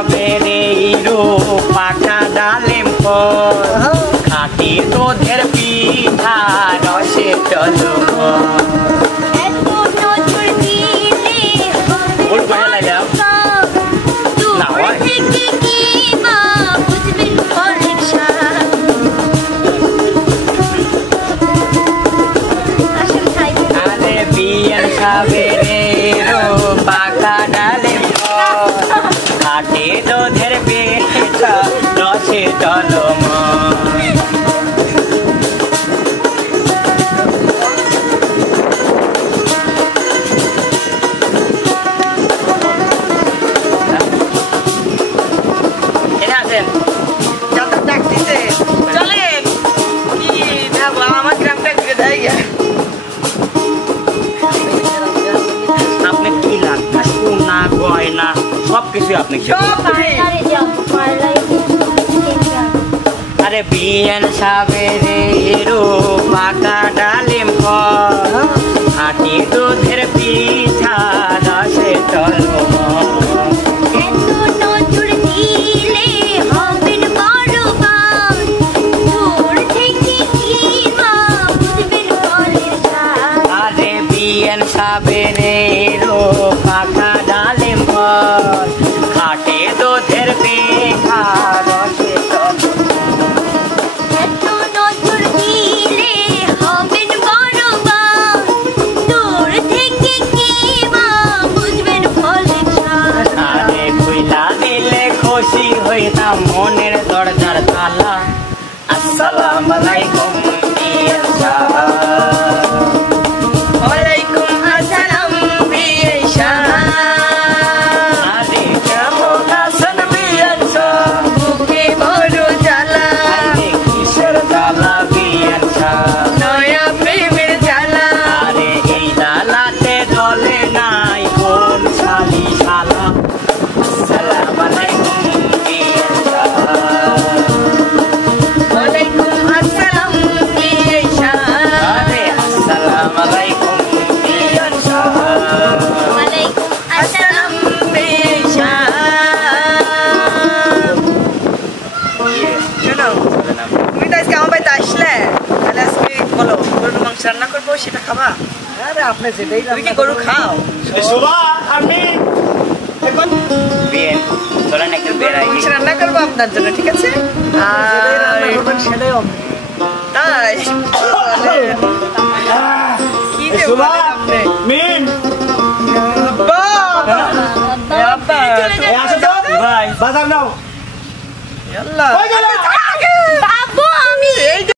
সাবেরে পাকা ডালিম খাটি দুধের পিঠা রসে চলো সাবেরে পাকা ডালিম খাটি দুধের পিঠা রসে চলো সবকিছু আপনি আরে বিয়েন সাবেরে পাকা ডালিম খাটি দুধের পিঠা রসে চলো আরে বিয়েন সাবেরে পাকা ডালিম খাটে দুধের পিঠা রসে চলো আরে খুইলা দিলে খুশি হইতাম মনের দরজার তালা আসসালামু আলাইকুম রান্না করবো সেটা খাবা আরে আপনি যেটাই তুমি কি গরু খাও আমি রান্না করবো আপনার জন্য ঠিক আছে তাই কি বাজার নাও